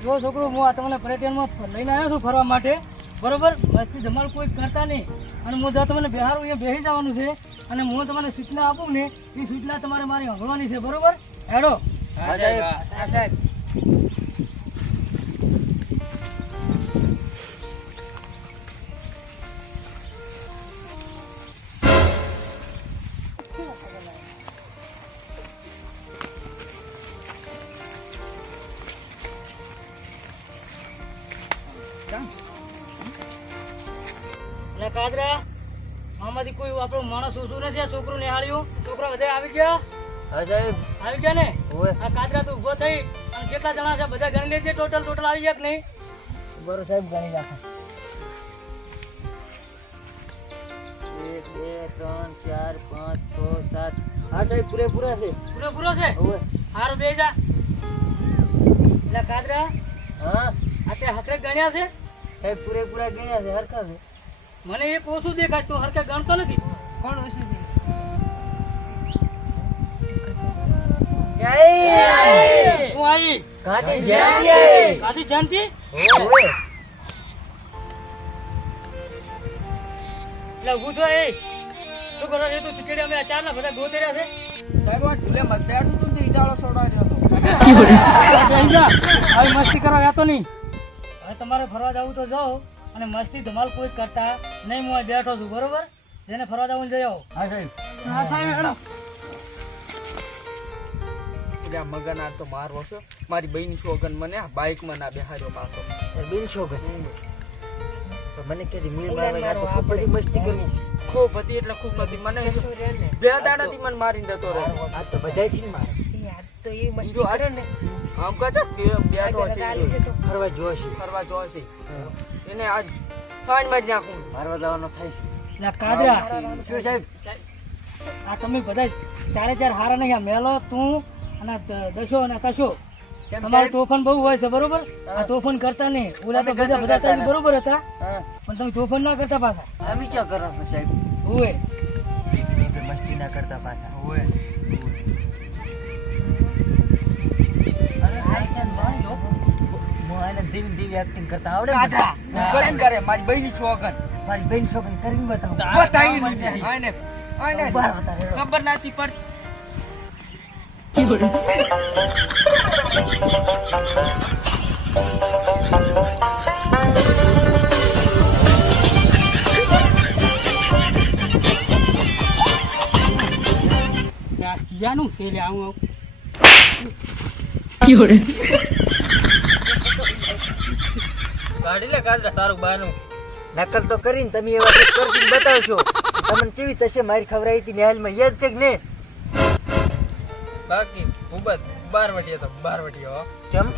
જો છોકરો હું આ તમને પર્યટનમાં લઈને આવ્યો છું ફરવા માટે બરોબર મસ્તી ધમાલ કોઈ કરતા નહીં અને હું જો તમને બિહારું અહીંયા બેસી જવાનું છે અને હું તમને સૂચના આપું ને એ સૂચના તમારે મારી સાંભળવાની છે બરોબર હેડો હા સાહેબ એટલે કાદરા આમાંથી કોઈ આપણો માણસ ઓછું નથી આ છોકરું નિહાળ્યું છોકરા બધા આવી ગયા હા સાહેબ આવી ગયા ને ઓય આ કાદરા તું ઉભો થઈ અને કેટલા જણા છે બધા ગણી લેજે ટોટલ આવી ગયા કે નહીં બરો સાહેબ ગણી રાખો 1 2 3 4 5 6 7 હા સાહેબ પૂરેપૂરા છે પૂરો છે ઓય હારું બે જા એટલે કાદરા હા આ તે હકરે ગણ્યા છે સાહેબ પૂરેપૂરા ગણ્યા છે હરખા છે મને એક ઓછું દેખાય તું હરકે ગણતો નથી કોણ ઓછું છે હું આવી કાચી જાતી કાથી જાનતી ઓય એટલે ઊભું છો એ શું કરો છે તું ચીકડી અમે ચાર ના બધા ગોતે રહ્યા છે સાહેબ આ ઢીલે મત બેઠું તું તો ઈટાળો સોડાવ્યો હતો હવે મસ્તી કરવા જતો નહીં હવે તમારે ફરવા જવું તો જાઓ અને મસ્તી ધમાલ કોઈ કરતા નહીં હું અહીં બેઠો છું બરોબર જેને ફરવા જવું જઈ આવો હા સાહેબ હા સાહેબ હેડો એટલે મગન તો મારવો છે મારી બહેની શોગન મને બાઇક માં ના બેહાડ્યો પાછો બિલ શોગન તો મને કે મીર મારવા તો ખૂબ બધી મસ્તી કરી ખૂબ હતી એટલે ખૂબ હતી મને બે દાડાથી મને મારી જતો રહે આ તો બધાયથી મારે તો એ જો અરે ને આમ કાચા બેઠો છે ફરવા જોશે ફરવા જોશે એને આજ ફાઈન મારી નાખું મારવા જવાનો થાય છે એટલે કાદરા શું સાહેબ આ તમે બધા ચારે ચાર હારા નહીં આ મેલો તું અને દશો અને કશો તમારે તોફાન બહુ હોય છે બરોબર આ તોફાન કરતા નહીં ઓલા તો બધા તમે બરોબર હતા હા પણ તમે તોફાન ના કરતા પાછા તમે શું કરો છો સાહેબ ઓય મસ્તી ના કરતા પાછા હોય એક્ટિંગ કરતા આવડે કરીને કરે મારી બહેની શોગન મારી બેન છોકરી કરીને બતાવો બતાવી આને બાર બતાવે ખબર નથી પડતી કિયાનું છે લે આવું ગાડી લે કાઢ તારું બાનું નકલ તો કરીને તમે એવા કંઈક કરીને બતાવશો તમને કેવી થશે મારી ખવરાઈ હતી નેહાલમાં યાદ છે કે ને બાકી ખૂબ જ બાર વટીએ હો ચમ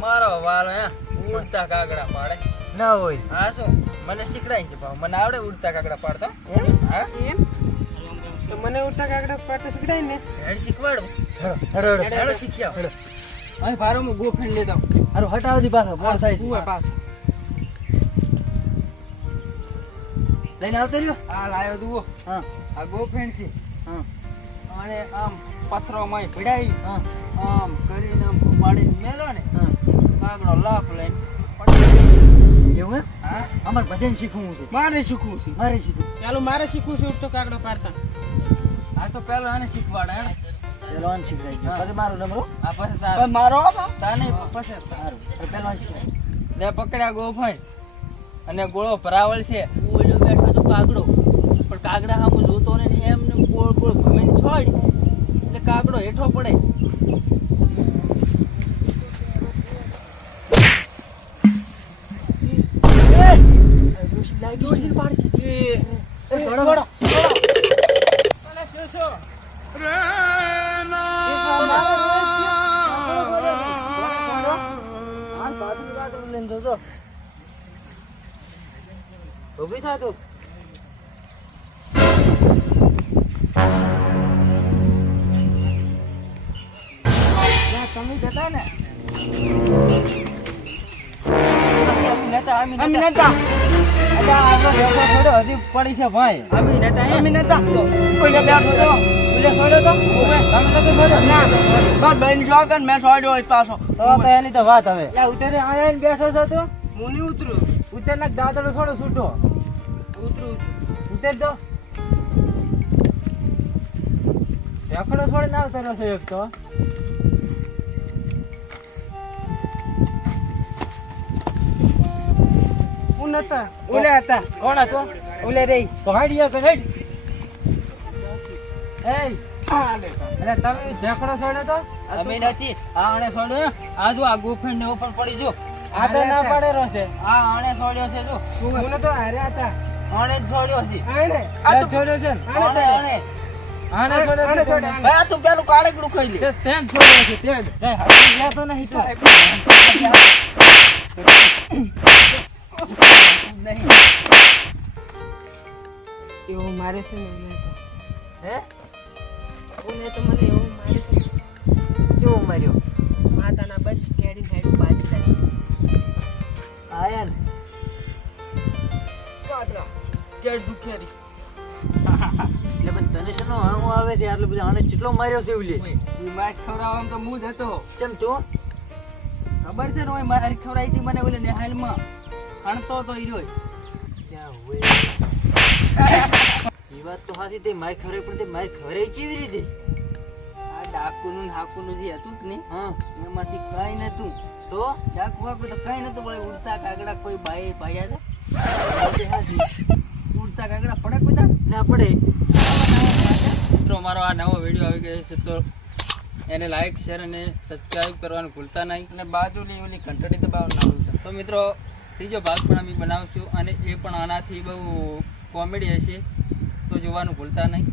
મારો વાલો હે ઉડતા કાગડા પાડે ના હોય હા શું મને શીખડાય છે ભાવ મને આવડે ઉડતા કાગડા પાડતો હા તો મને ઉડતા કાગડા પાડતા શીખડાય ને હેડ શીખવાડું હેડો હેડ શીખ્યા અહીં ભારો હું ગોફેન લેતા હારું હટાવજી પાછો મોડ થાય છે પાસ લઈને આવતો રહ્યો આ લાયો દુઓ હા આ ગોફેન છે હા અને આમ પથ્થરોમાં ભીડાઈ હા આમ કરીને આમ પાડીને મેલો ને હા કાગડો લાફ લઈને એવું હે હા અમારે બધાને શીખવું છે મારે શીખવું છે મારે શીખવું ચાલો મારે શીખવું છે તો કાગડો પાડતા આ તો પેલો આને શીખવાડે હે પેલો આને શીખવાય ગયો પછી મારો નંબર આ પછી તારે મારો તાને પછી સારું પેલો આને શીખવાય લે પકડ્યા ગોફાઈ અને ગોળો ભરાવલ છે ઓલો બેઠો તો કાગડો પણ કાગડા સામે જોતો ને એમને ગોળ ગોળ ભમીને છોડ એટલે કાગડો હેઠો પડે લાગી પાડી ઘોડો ઘોડો અને શું ઉભી થા તું તમે જતા ને અમે નતા અલ્યા આગળ બેઠો થોડો હજી પડી છે ભાઈ અમે નતા અમે નતા કોઈ બેઠો તો લે છોડ્યો તો ઓવે તમે નતો છોડ્યો ના બસ બેન શોકન મેં છોડ્યો હોય પાછો તો એની તો વાત હવે યા ઉતરે આયા બેઠો છો તો હું નહીં ઉતરું ઉતરના દાદરો છોડો છૂટો ઉતરું ઉતર તો ઢેકડો છોડીને આવતો રહ્યો છે એક તો હું નતા ઓલે હતા કોણ હતો ઓલે રે તો હાડીયા કે હેડ એય અરે તમે ઢેકડો છોડ્યો તો અમે નથી આ આણે છોડ્યો આ જો આ ગુફેણ ને ઉપર પડી જો આ તો ના પડેલો છે આ આણે છોડ્યો છે જો હું તો હાર્યા હતા આણે જ છોડ્યો છે આણે આ તો છોડ્યો છે ને આણે આણે આણે છોડ્યો છે ભાઈ આ તું પેલું કાળકડું ખાઈ લે તેન છોડ્યો છે તેન તે હાડી ગયા તો નહીં તો નહીં એવું મારે છે ને હે ઓને તો મને એવું મારે છે કેવો માર્યો માતાના બસ કેડી હેડ બાજી લાગી આયા ને કાદરા કેડ દુખેરી એટલે પણ તને શેનો હાણું આવે છે આટલું બધું આને કેટલો માર્યો છે ઉલી માર ખવડાવવામાં તો હું જ હતો કેમ તું ખબર છે ને ઓય મારી ખવડાવી હતી મને ઓલે નેહાલમાં હણતો તો ઈ રહ્યો ક્યાં હોય એ વાત તો હાથી તે માર ખવરાય પણ તે માર ખવરાય કેવી રીતે આ ડાકુનું ને હાકુનું જે હતું કે નહીં હા એમાંથી કઈ નતું તો ડાકુ વાકુ તો કઈ નતું પણ ઉડતા કાગડા કોઈ બાએ ભાગ્યા તે હાથી હતા ઉડતા કાગડા પડે કોઈ ના પડે મિત્રો મારો આ નવો વિડીયો આવી ગયો છે તો એને લાઈક શેર અને સબસ્ક્રાઇબ કરવાનું ભૂલતા નહીં અને બાજુની ઓલી ઘંટડી દબાવવાનું ના ભૂલતા તો મિત્રો ત્રીજો ભાગ પણ અમે બનાવશું અને એ પણ આનાથી બહુ કોમેડી હશે તો જોવાનું ભૂલતા નહીં.